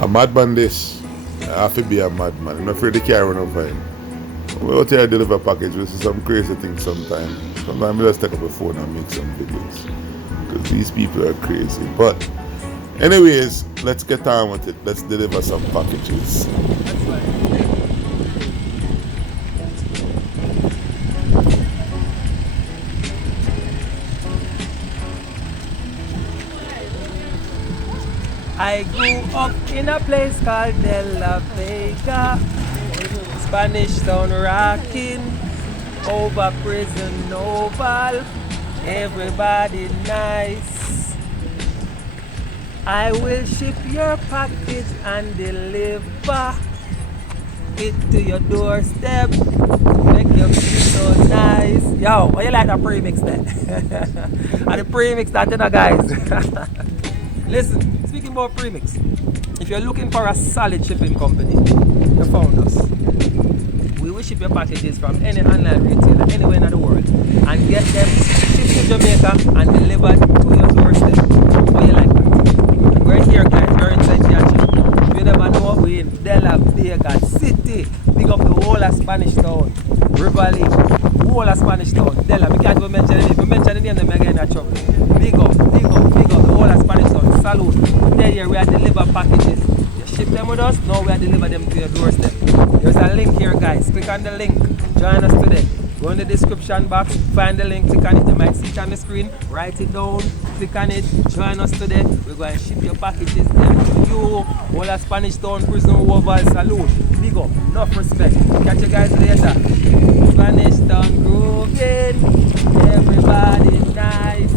A madman this. I have to be a madman. I'm not afraid to carry one over him. We out here deliver package, we see some crazy things sometimes. Sometimes I just take up a phone and make some videos. Because these people are crazy. But anyways, let's get on with it. Let's deliver some packages. I grew up in a place called De La Vega, Spanish Town rocking, over prison oval, everybody nice. I will ship your package and deliver it to your doorstep. Make you feel so nice. Yo, what you like that premix there? And the premix that, you know, guys. Listen, speaking about premix, if you're looking for a solid shipping company, you found us. We will ship your packages from any online retailer anywhere in the world and get them shipped to Jamaica and delivered to your doorstep. How you like that? We're here, guys. We're in St. If you never know, we're in De La Vega City. Big up the whole of Spanish Town, Rivali, whole of Spanish Town. De La, we can't even mention it. If we mention the name, then we're getting a trouble. Big up the whole of Spanish Town. Salute. There here, we are deliver packages. You ship them with us, now we are deliver them to your doorstep. There's a link here, guys. Click on the link. Join us today. Go in the description box, find the link, click on it. You might see it on the screen. Write it down, click on it. Join us today. We're going to ship your packages them to you. All of Spanish Town, Prison Oval, salute. Big up, enough respect. Catch you guys later. Spanish Town grooving. Everybody nice.